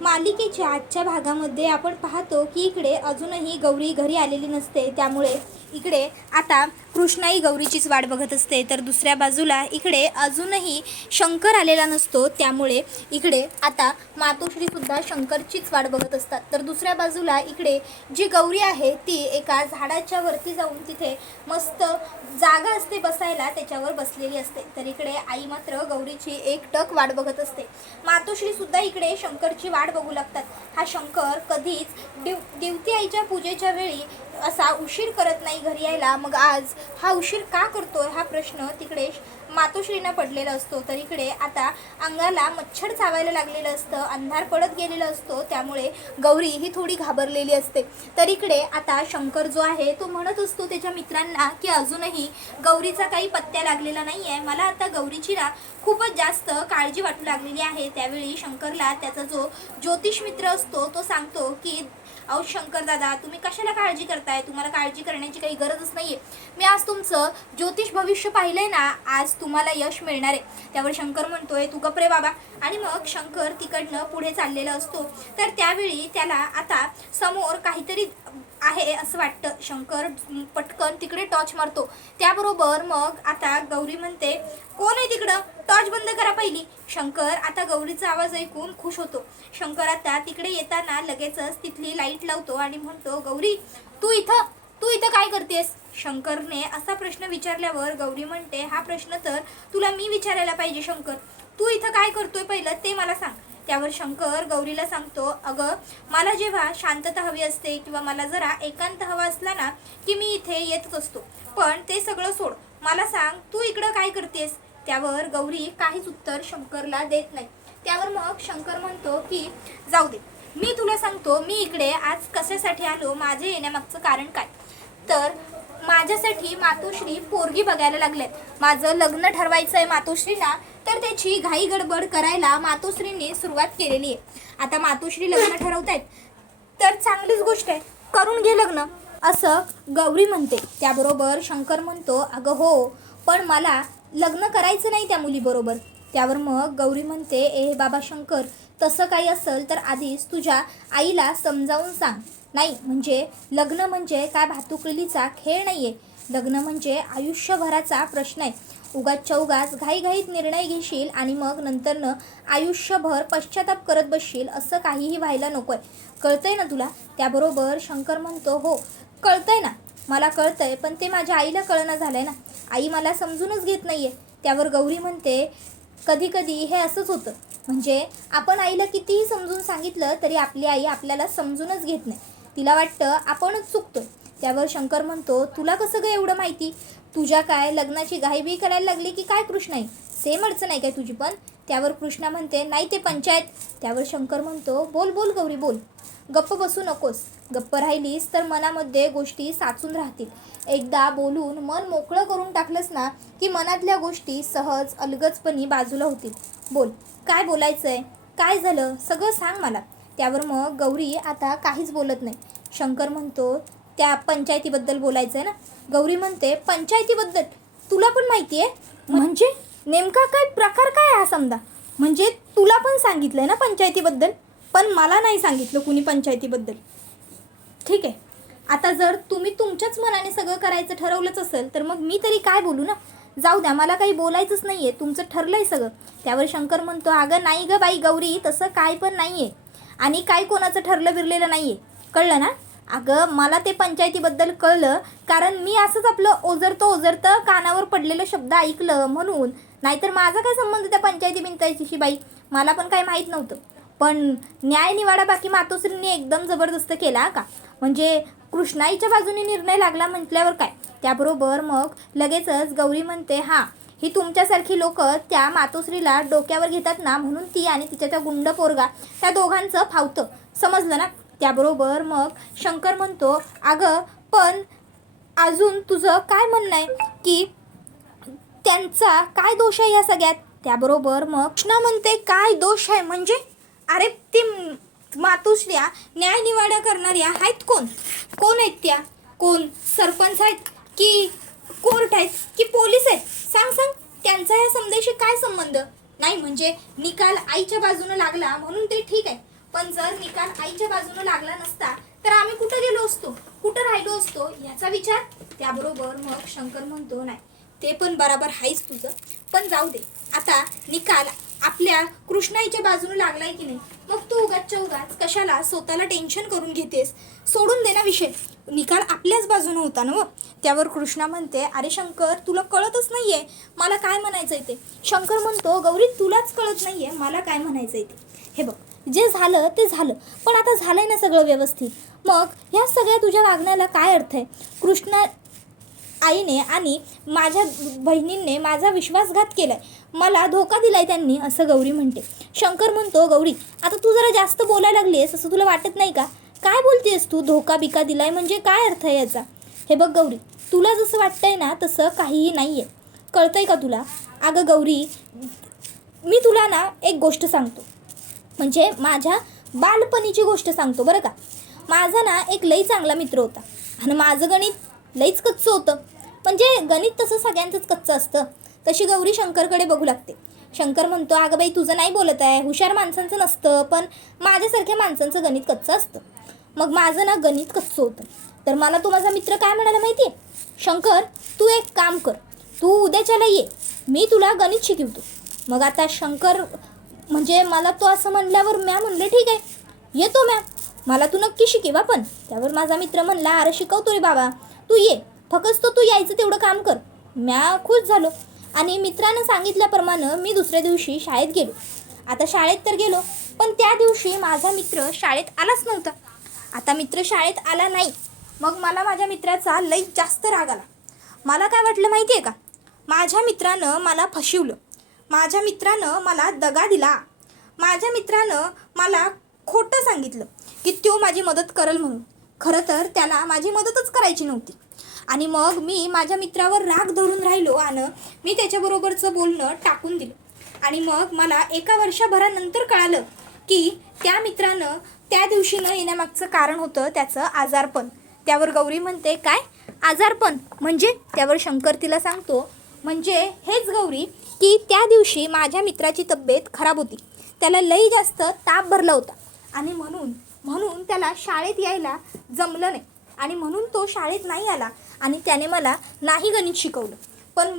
मालिकेच्या आजच्या भागामध्ये आपण पाहतो की इकडे अजूनही गौरी घरी आलेली नसते, त्यामुळे इकडे आता कृष्णाई गौरीचीच वाट बघत असते. तर दुसऱ्या बाजूला इकडे अजूनही शंकर आलेला नसतो, त्यामुळे इकडे आता मातोश्रीसुद्धा शंकरचीच वाट बघत असतात. तर दुसऱ्या बाजूला इकडे जी गौरी आहे ती एका झाडाच्या वरती जाऊन तिथे मस्त जागा असते बसायला, त्याच्यावर बसलेली असते. तर इकडे आई मात्र गौरीची एकटक वाट बघत असते. मातोश्रीसुद्धा इकडे शंकरची वाट बघू लागतात. हा शंकर कधीच देवती आईच्या पूजेच्या वेळी असा उशीर करत नाही घरी यायला, मग आज हा उशीर का करतोय हा प्रश्न तिकडे मातोश्रींना पडलेला असतो. तर इकडे आता अंगाला मच्छर चावायला लागलेलं असतं, अंधार पडत गेलेला असतो, त्यामुळे गौरी ही थोडी घाबरलेली असते. तर इकडे आता शंकर जो आहे तो म्हणत असतो त्याच्या मित्रांना की अजूनही गौरीचा काही पत्त्या लागलेला नाही आहे, मला आता गौरीची ना खूपच जास्त काळजी वाटू लागलेली आहे. त्यावेळी शंकरला त्याचा जो ज्योतिष मित्र असतो तो सांगतो की अहो शंकर दादा, तुम्ही कशाला काळजी करताय, तुम्हाला काळजी करण्याची काही गरजच नाहीये. मी आज तुमचं ज्योतिष भविष्य पाहिलंय ना, आज तुम्हाला यश मिळणार आहे. त्यावर शंकर म्हणतोय तू गप रे बाबा. आणि मग शंकर तिकडनं पुढे चाललेला असतो. तर त्यावेळी त्याला आता समोर काहीतरी आहे असं वाटतं. शंकर पटकन तिकडे टॉर्च मारतो. त्याबरोबर मग आता गौरी म्हणते कोण आहे तिकडं, टॉर्च बंद करा पहिली. शंकर आता गौरीचा आवाज ऐकून खुश होतो. शंकर आता तिकडे येताना लगेचच तिथली लाईट लावतो आणि म्हणतो गौरी तू इथं काय करतेस. शंकरने असा प्रश्न विचारल्यावर गौरी म्हणते हा प्रश्न तर तुला मी विचारायला पाहिजे शंकर, तू इथं काय करतोय पहिलं ते मला सांग. त्यावर शंकर गौरीला सांगतो अगं मला जेव्हा शांतता हवी असते किंवा मला जरा एकांत हवा असला ना की मी इथे येतच असतो, पण ते सगळं सोड, मला सांग तू इकडं काय करतेस. त्यावर गौरी काहीच उत्तर शंकरला देत नाही. त्यावर मग शंकर म्हणतो की जाऊ दे, मी तुला सांगतो मी इकडे आज कशासाठी आलो, माझे येण्यामागचं कारण काय. तर माझ्यासाठी मातोश्री पोरगी बघायला लागलेत. माझं लग्न ठरवायचं आहे मातोश्रीला, तर त्याची घाई गडबड करायला मातोश्रींनी सुरुवात केलेली आहे. आता मातोश्री लग्न ठरवतायत तर चांगलीच गोष्ट आहे, करून घे लग्न असं गौरी म्हणते. त्याबरोबर शंकर म्हणतो अगं हो, पण मला लग्न करायचं नाही त्या मुलीबरोबर. त्यावर मग गौरी म्हणते ए बाबा शंकर, तसं काही असेल तर आधीच तुझ्या आईला समजावून सांग. नाही म्हणजे लग्न म्हणजे काय भातुकलीचा खेळ नाही आहे, लग्न म्हणजे आयुष्यभराचा प्रश्न आहे. उगाचच्या उगाच घाईघाईत निर्णय घेशील आणि मग नंतरनं आयुष्यभर पश्चाताप करत बसशील, असं काहीही व्हायला नको आहे. कळतंय ना तुला. त्याबरोबर शंकर म्हणतो हो कळतंय ना, मला कळतंय, पण ते माझ्या आईला कळणं झालंय ना, आई मला समजूनच घेत नाही आहे. त्यावर गौरी म्हणते कधी कधी हे असंच होतं, म्हणजे आपण आईला कितीही समजून सांगितलं तरी आपली आई आपल्याला समजूनच घेत नाही, तिला वाटतं आपणच चुकतो. त्यावर शंकर म्हणतो तुला कसं काय एवढं माहिती, तुझ्या काय लग्नाची घाईबी करायला लागली की काय कृष्णाई, सेम अडचण नाही काय तुझी पण. त्यावर कृष्णा म्हणते नाही ते पंचायत. त्यावर शंकर म्हणतो बोल बोल गौरी बोल, गप्प बसू नकोस, गप्प राहिलीस तर मनामध्ये गोष्टी साचून राहतील. एकदा बोलून मन मोकळं करून टाकलंस ना की मनातल्या गोष्टी सहज अलगदपणी बाजूला होतील. बोल काय बोलायचं आहे, काय झालं सगळं सांग मला. त्यावर मग गौरी आता काहीच बोलत नाही. शंकर म्हणतो त्या पंचायतीबद्दल बोलायचं आहे ना. गौरी म्हणते पंचायतीबद्दल तुला पण माहिती आहे, म्हणजे नेमका काय प्रकार काय हा समजा, म्हणजे तुला पण सांगितलं आहे ना पंचायतीबद्दल, पण मला नाही सांगितलं कुणी पंचायतीबद्दल. ठीक आहे, आता जर तुम्ही तुमच्याच मनाने सगळं करायचं ठरवलंच असेल तर मग मी तरी काय बोलू ना, जाऊ द्या, मला काही बोलायचंच नाही आहे, तुमचं ठरलं आहे सगळं. त्यावर शंकर म्हणतो अगं नाही गं बाई गौरी, तसं काय पण नाही आहे आणि काय कोणाचं ठरलं बिरलेलं नाही आहे, कळलं ना. अगं मला ते पंचायतीबद्दल कळलं कारण मी असंच आपलं ओझरतं कानावर पडलेलं शब्द ऐकलं म्हणून, नाहीतर माझा काय संबंध त्या पंचायती बिंचायतीशी बाई, मला पण काही माहीत नव्हतं. पण न्याय निवाडा बाकी मातोश्रींनी एकदम जबरदस्त केला का, म्हणजे कृष्णाईच्या बाजूने निर्णय लागला म्हटल्यावर काय. त्याबरोबर मग लगेचच गौरी म्हणते हां, ही तुमच्यासारखी लोक त्या मातोश्रीला डोक्यावर घेतात ना, म्हणून ती आणि तिच्या त्या गुंड पोरगा त्या दोघांचं फावतं, समजलं ना. त्याबरोबर मग शंकर म्हणतो अगं पण अजून तुझं काय म्हणणं आहे की त्यांचा काय दोष आहे या सगळ्यात. त्याबरोबर मग कृष्णा म्हणते काय दोष आहे म्हणजे, अरे ती मातोश्र्या न्याय निवाडा करणाऱ्या आहेत कोण आहेत त्या, कोण सरपंच आहेत की कोर्ट आहेत की पोलीस आहेत, सांग त्यांचा या समजाशी काय संबंध. नाही म्हणजे निकाल आईच्या बाजूने लागला म्हणून ते ठीक आहे, पण जर निकाल आईच्या बाजूने लागला नसता तर आम्ही कुठं गेलो असतो, कुठं राहिलो असतो याचा विचार. त्याबरोबर मग शंकर म्हणतो नाही ते पण बरोबर आहेच तुझं, पण जाऊ दे, आता निकाल आपल्या कृष्णाईच्या बाजूने लागलाय की नाही, मग तू उगाच कशाला स्वतःला टेन्शन करून घेतेस, सोडून दे ना विषय, निकाल आपल्याच बाजूने होता ना. त्यावर कृष्णा म्हणते अरे शंकर तुला कळतच नाहीये मला काय म्हणायचंय ते. शंकर म्हणतो गौरी तुलाच कळत नाहीये मला काय म्हणायचंय ते. हे बघ जे झालं ते झालं, पण आता झालंय ना सगळं व्यवस्थित, मग ह्या सगळ्या तुझ्या वागण्याला काय अर्थ आहे. कृष्णा आईने आणि माझ्या बहिणींनी माझा विश्वासघात केलाय, मला धोका दिलाय त्यांनी, असं गौरी म्हणते. शंकर म्हणतो गौरी आता तू जरा जास्त बोलायला लागलीस असं तुला वाटत नाही का, काय बोलतेस तू, धोका बिका दिलाय म्हणजे काय अर्थ आहे याचा. हे बघ गौरी तुला जसं वाटतंय ना तसं काहीही नाही आहे, कळतंय का तुला. अगं गौरी मी तुला ना एक गोष्ट सांगतो, म्हणजे माझ्या बालपणीची गोष्ट सांगतो बरं का. माझा ना एक लई चांगला मित्र होता आणि माझं गणित लईच कच्चं होतं, म्हणजे गणित तसं सगळ्यांचंच कच्चं असतं. तशी गौरी शंकरकडे बघू लागते. शंकर म्हणतो अगं बाई तुझं नाही बोलत आहे, हुशार माणसांचं नसतं पण माझ्यासारख्या माणसांचं गणित कच्चं असतं. मग माझं ना गणित कच्चं होतं, तर मला तो माझा मित्र काय म्हणाला माहिती आहे, शंकर तू एक काम कर, तू उद्याच्याला ये, मी तुला गणित शिकवतो. मग आता शंकर म्हणजे मला तो असं म्हणल्यावर म्या म्हणलं ठीक आहे येतो मॅम, मला तू नक्की शिकवा. पण त्यावर माझा मित्र म्हणला अरे शिकवतो रे बाबा तू ये, फक्त तू यायचं तेवढं काम कर. म्या खुश झालो आणि मित्रानं सांगितल्याप्रमाणे मी दुसऱ्या दिवशी शाळेत गेलो. आता शाळेत तर गेलो, पण त्या दिवशी माझा मित्र शाळेत आलाच नव्हता. आता मित्र शाळेत आला नाही, मग मला माझ्या मित्राचा लई जास्त राग आला. मला काय वाटलं माहिती आहे का, माझ्या मित्रानं मला फसवलं, माझ्या मित्रानं मला दगा दिला, माझ्या मित्रानं मला खोटं सांगितलं की तो माझी मदत करेल म्हणून. खरं तर त्याला माझी मदतच करायची नव्हती. आणि मग मी माझ्या मित्रावर राग धरून राहिलो आणि मी त्याच्याबरोबरचं बोलणं टाकून दिलं. आणि मग मला एका वर्षभरानंतर कळालं की त्या मित्रानं त्या दिवशी न येण्यामागचं कारण होतं त्याचं आजारपण. त्यावर गौरी म्हणते काय आजारपण म्हणजे. त्यावर शंकर तिला सांगतो म्हणजे हेच गौरी की त्या दिवशी माझ्या मित्राची तब्येत खराब होती, त्याला लई जास्त ताप भरला होता आणि म्हणून त्याला शाळेत यायला जमलं नाही आणि म्हणून तो शाळेत नाही आला आणि त्याने मला नाही गणित शिकवलं. पण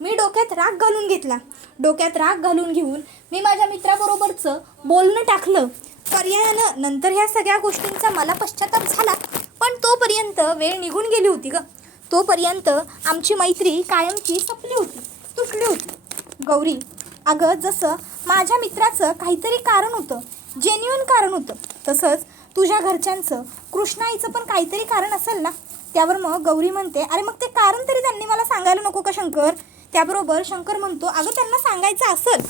मी डोक्यात राग घालून घेतला, डोक्यात राग घालून घेऊन मी माझ्या मित्राबरोबरचं बोलणं टाकलं. पर्यायानं नंतर ह्या सगळ्या गोष्टींचा मला पश्चाताप झाला, पण तोपर्यंत वेळ निघून गेली होती ग. तोपर्यंत आमची मैत्री कायमची संपली होती, तुटली होती. गौरी अगं जसं माझ्या मित्राचं काहीतरी कारण होतं, जेन्युइन कारण होतं, तसंच तुझ्या घरच्यांचं कृष्णाईचं पण काहीतरी कारण असेल ना. त्यावर मग गौरी म्हणते अरे मग ते कारण तरी त्यांनी मला सांगायला नको का शंकर. त्याबरोबर शंकर म्हणतो अगं त्यांना सांगायचं असेल,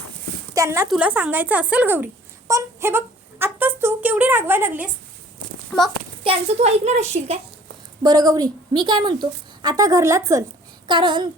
त्यांना तुला सांगायचं असेल गौरी, पण हे बघ आत्ताच तू केवढी रागवायला लागलीस, मग त्यांचं तू ऐकणार असशील काय. बरं गौरी मी काय म्हणतो आता घरला चल, कारण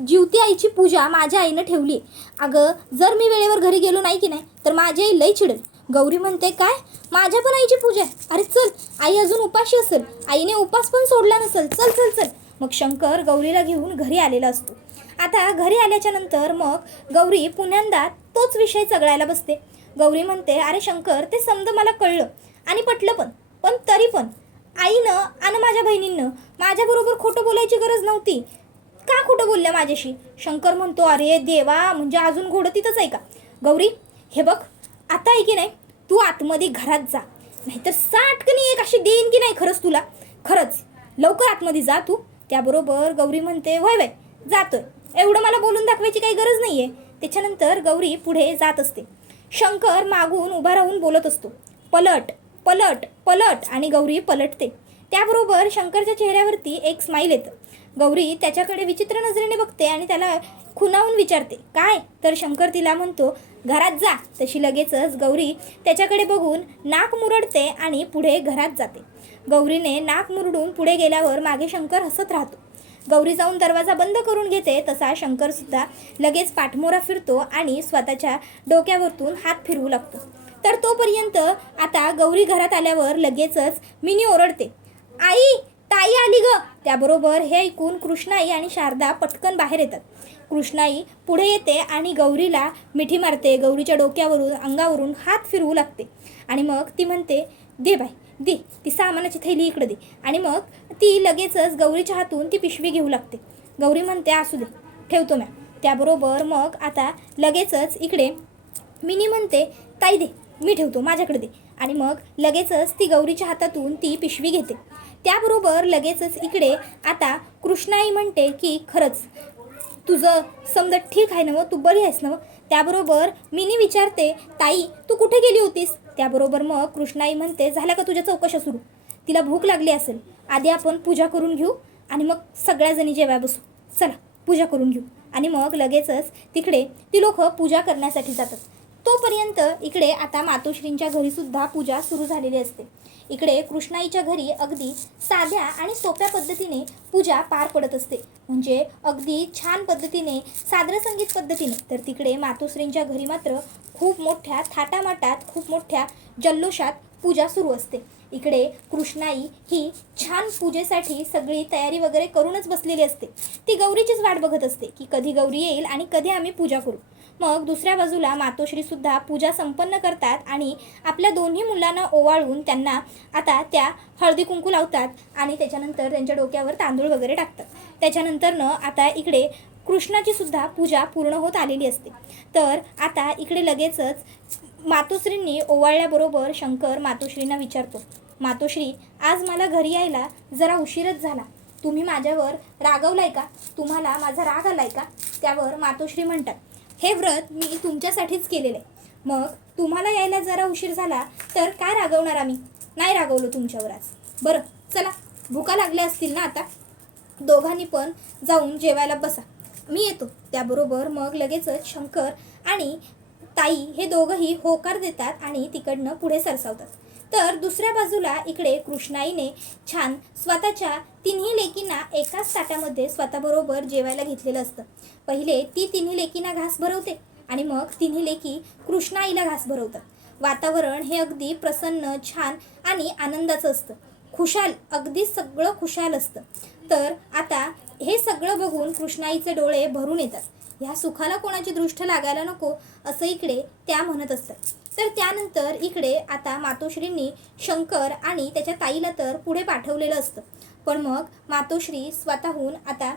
जिवती आईची पूजा माझ्या आईनं ठेवली आहे. अगं जर मी वेळेवर घरी गेलो नाही की नाही तर माझी आई लई चिडेल. गौरी म्हणते काय माझ्या पण आईची पूजा आहे, अरे चल आई अजून उपाशी असेल, आईने उपास पण सोडला नसेल, चल चल चल. मग शंकर गौरीला घेऊन घरी आलेला असतो. आता घरी आल्याच्या नंतर मग गौरी पुन्यांदा तोच विषय चघळायला बसते. गौरी म्हणते अरे शंकर ते समजा मला कळलं आणि पटलं पण तरी पण आईनं आणि माझ्या बहिणींनं माझ्याबरोबर खोटं बोलायची गरज नव्हती, का खोटं बोलल्या माझ्याशी. शंकर म्हणतो अरे देवा म्हणजे अजून घोडं तिथंच आहे का. गौरी हे बघ आता आहे की नाही तू आतमध्ये घरात जा, नाहीतर साटकनी एक अशी देईन की नाही खरंच तुला, खरंच लवकर आतमध्ये जा तू. त्याबरोबर गौरी म्हणते वय जातोय, एवढं मला बोलून दाखवायची काही गरज नाही आहे. त्याच्यानंतर गौरी पुढे जात असते. शंकर मागून उभा राहून बोलत असतो पलट पलट पलट आणि गौरी पलटते. त्याबरोबर शंकरच्या चेहऱ्यावरती एक स्माईल येतं. गौरी त्याच्याकडे विचित्र नजरेने बघते आणि त्याला खुणावून विचारते काय, तर शंकर तिला म्हणतो घरात जा. तशी लगेचच गौरी त्याच्याकडे बघून नाक मुरडते आणि पुढे घरात जाते. गौरीने नाक मुरडून पुढे गेल्यावर मागे शंकर हसत राहतो. गौरी जाऊन दरवाजा बंद करून घेते तसा शंकरसुद्धा लगेच पाठमोरा फिरतो आणि स्वतःच्या डोक्यावरतून हात फिरवू लागतो. तर तोपर्यंत आता गौरी घरात आल्यावर लगेचच मिनी ओरडते आई ताई आली ग. त्याबरोबर हे ऐकून कृष्णाई आणि शारदा पटकन बाहेर येतात. कृष्णाई पुढे येते आणि गौरीला मिठी मारते. गौरीच्या डोक्यावरून अंगावरून हात फिरवू लागते आणि मग ती म्हणते, दे बाई दे, ती सामानाची थैली इकडे दे. आणि मग ती लगेचच गौरीच्या हातून ती पिशवी घेऊ लागते. गौरी म्हणते, असू दे, ठेवतो मॅ. त्याबरोबर मग आता लगेचच इकडे मिनी म्हणते, ताई दे, मी ठेवतो, माझ्याकडे दे. आणि मग लगेचच ती गौरीच्या हातातून ती पिशवी घेते. त्याबरोबर लगेचच इकडे आता कृष्णाई म्हणते की खरंच तुझं समजा ठीक आहे ना, मग तू बरी आहेस ना. त्याबरोबर मिनी विचारते, ताई तू कुठे गेली होतीस. त्याबरोबर मग कृष्णाई म्हणते, झाल्या का तुझ्या चौकशा सुरू. तिला भूक लागली असेल, आधी आपण पूजा करून घेऊ आणि मग सगळ्याजणी जेवाय बसू. चला पूजा करून घेऊ. आणि मग लगेचच तिकडे ती लोक पूजा करण्यासाठी जातात. तोपर्यंत इकडे आता मातोश्रींच्या घरीसुद्धा पूजा सुरू झालेली असते. इकडे कृष्णाईच्या घरी अगदी साध्या आणि सोप्या पद्धतीने पूजा पार पडत असते. म्हणजे अगदी छान पद्धतीने, सादर संगीत पद्धतीने. तर तिकडे मातोश्रींच्या घरी मात्र खूप मोठ्या थाटामाटात, खूप मोठ्या जल्लोषात पूजा सुरू असते. इकडे कृष्णाई ही छान पूजेसाठी सगळी तयारी वगैरे करूनच बसलेली असते. ती गौरीचीच वाट बघत असते की कधी गौरी येईल आणि कधी आम्ही पूजा करू. मग दुसऱ्या बाजूला मातोश्रीसुद्धा पूजा संपन्न करतात आणि आपल्या दोन्ही मुलांना ओवाळून त्यांना आता त्या हळदी कुंकू लावतात आणि त्याच्यानंतर त्यांच्या डोक्यावर तांदूळ वगैरे टाकतात. त्याच्यानंतरनं आता इकडे कृष्णाचीसुद्धा पूजा पूर्ण होत आलेली असते. तर आता इकडे लगेचच मातोश्रींनी ओवाळल्याबरोबर शंकर मातोश्रींना विचारतो, मातोश्री आज मला घरी यायला जरा उशीरच झाला, तुम्ही माझ्यावर रागवलाय का, तुम्हाला माझा राग आलाय का. त्यावर मातोश्री म्हणतात, हे व्रत मी तुमच्यासाठीच केलेलं आहे, मग तुम्हाला यायला जरा उशीर झाला तर काय रागवणार आम्ही, नाही रागवलं तुमच्यावर आज. बरं चला, भुका लागल्या असतील ना, आता दोघांनी पण जाऊन जेवायला बसा, मी येतो. त्याबरोबर मग लगेचच शंकर आणि ताई हे दोघंही होकार देतात आणि तिकडनं पुढे सरसावतात. तर दुसऱ्या बाजूला इकडे कृष्णाईने छान स्वतःच्या तिन्ही लेकींना एकाच ताटामध्ये स्वतःबरोबर जेवायला घेतलेलं असतं. पहिले ती तिन्ही लेकींना घास भरवते आणि मग तिन्ही लेकी कृष्णाईला घास भरवतात. वातावरण हे अगदी प्रसन्न, छान आणि आनंदाचं असतं. खुशाल, अगदी सगळं खुशाल असतं. तर आता हे सगळं बघून कृष्णाईचे डोळे भरून येतात. ह्या सुखाला कोणाची दृष्ट लागायला नको असं इकडे त्या म्हणत असतात. तर त्यानंतर इकडे आता मातोश्रींनी शंकर आणि त्याच्या ताईला तर पुढे पाठवलेलं असतं. पण मग मातोश्री स्वतःहून आता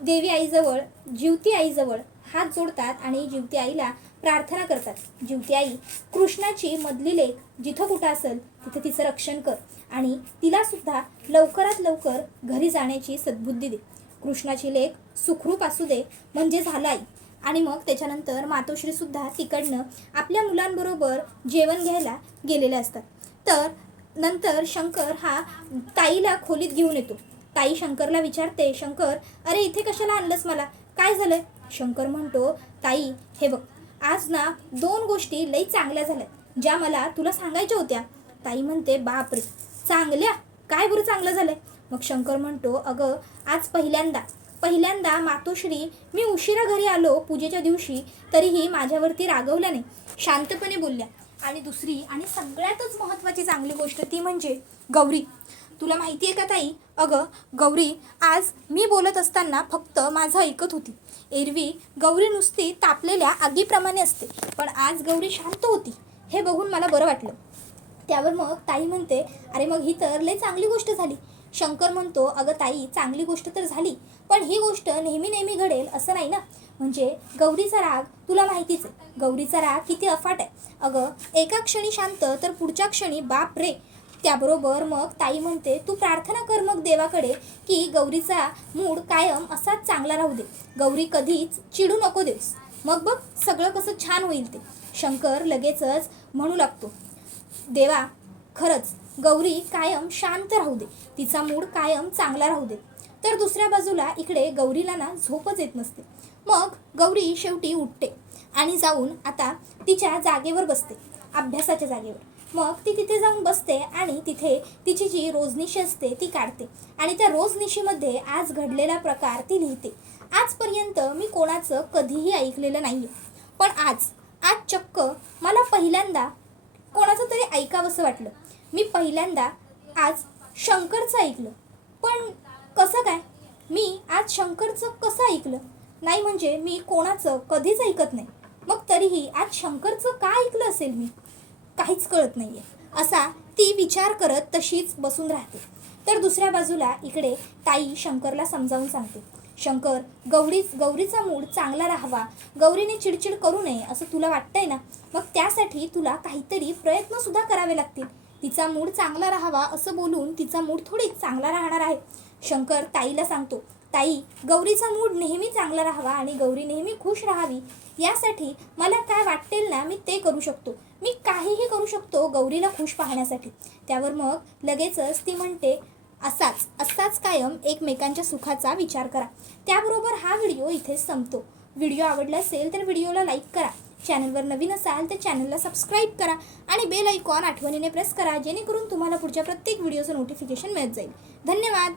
देवी आईजवळ, जिवती आईजवळ हात जोडतात आणि जिवती आईला प्रार्थना करतात, जिवती आई, कृष्णाची मधली लेक जिथं कुठं असेल तिथं तिचं रक्षण कर आणि तिलासुद्धा लवकरात लवकर घरी जाण्याची सद्बुद्धी दे. कृष्णाची लेक सुखरूप असू दे म्हणजे झालं आई. आणि मग त्याच्यानंतर मातोश्रीसुद्धा तिकडनं आपल्या मुलांबरोबर जेवण घ्यायला गेलेले असतात. तर नंतर शंकर हा ताईला खोलीत घेऊन येतो. ताई शंकरला विचारते, शंकर अरे इथे कशाला आणलंस मला, काय झालंय. शंकर म्हणतो, ताई हे बघ, आज ना 2 गोष्टी लई चांगल्या झाल्यात ज्या मला तुला सांगायच्या होत्या. ताई म्हणते, बापरे चांगल्या, काय बरं चांगलं झालंय. मग शंकर म्हणतो, अगं आज पहिल्यांदा मातोश्री मी उशिरा घरी आलो पूजेच्या दिवशी तरीही माझ्यावरती रागवल्या नाही, शांतपणे बोलल्या. आणि दुसरी आणि सगळ्यातच महत्त्वाची चांगली गोष्ट ती म्हणजे गौरी. तुला माहिती आहे का ताई, अगं गौरी आज मी बोलत असताना फक्त माझं ऐकत होती. एरवी गौरी नुसती तापलेल्या आगीप्रमाणे असते, पण आज गौरी शांत होती, हे बघून मला बरं वाटलं. त्यावर मग ताई म्हणते, अरे मग ही तर लई चांगली गोष्ट झाली. शंकर म्हणतो, अगं ताई चांगली गोष्ट तर झाली, पण ही गोष्ट नेहमी घडेल असं नाही ना. म्हणजे गौरीचा राग तुला माहितीच आहे, गौरीचा राग किती अफाट आहे. अगं एका क्षणी शांत तर पुढच्या क्षणी बाप रे. त्याबरोबर मग ताई म्हणते, तू प्रार्थना कर मग देवाकडे की गौरीचा मूड कायम असाच चांगला राहू दे, गौरी कधीच चिडू नको देस, मग बघ सगळं कसं छान होईल ते. शंकर लगेचच म्हणू लागतो, देवा खरंच गौरी कायम शांत राहू दे, तिचा मूड कायम चांगला राहू दे. तर दुसऱ्या बाजूला इकडे गौरीला ना झोपच येत नसते. मग गौरी शेवटी उठते आणि जाऊन आता तिच्या जागेवर बसते, अभ्यासाच्या जागेवर. मग ती तिथे जाऊन बसते आणि तिथे तिची जी रोजनिशी असते ती काढते आणि त्या रोजनिशीमध्ये आज घडलेला प्रकार ती लिहिते. आजपर्यंत मी कोणाचं कधीही ऐकलेलं नाही आहे, पण आज चक्क मला पहिल्यांदा कोणाचं तरी ऐकावंसं वाटलं. मी पहिल्यांदा आज शंकरचं ऐकलं. पण कसं काय, मी आज शंकरचं कसं ऐकलं, नाही म्हणजे मी कोणाचं कधीच ऐकत नाही. मग तरीही आज शंकरचं का ऐकलं असेल मी? काहीच कळत नाही आहे असा ती विचार करत तशीच बसून राहते. तर दुसऱ्या बाजूला इकडे ताई शंकरला समजावून सांगते, शंकर, गौरीचा मूड चांगला राहावा, गौरीने चिडचिड करू नये असं तुला वाटतंय ना, मग त्यासाठी तुला काहीतरी प्रयत्नसुद्धा करावे लागतील. तिचा मूड चांगला राहावा असं बोलून तिचा मूड थोडी चांगला राहणार आहे. शंकर ताईला सांगतो, ताई, गौरीचा मूड नेहमी चांगला राहावा आणि गौरी नेहमी खुश राहावी यासाठी मला काय वाटेल ना मी ते करू शकतो. मी काहीही करू शकतो गौरीला खुश पाहण्यासाठी. त्यावर मग लगेचच ती म्हणते, असाच कायम एकमेकांच्या सुखाचा विचार करा. त्याबरोबर हा व्हिडिओ इथेच संपतो. व्हिडिओ आवडला असेल तर व्हिडिओला लाईक करा. चॅनलवर नवीन असाल तर चॅनलला सबस्क्राईब करा आणि बेल आयकॉन आठवणीने प्रेस करा, जेणेकरून तुम्हाला पुढच्या प्रत्येक व्हिडिओचं नोटिफिकेशन मिळत जाईल. धन्यवाद.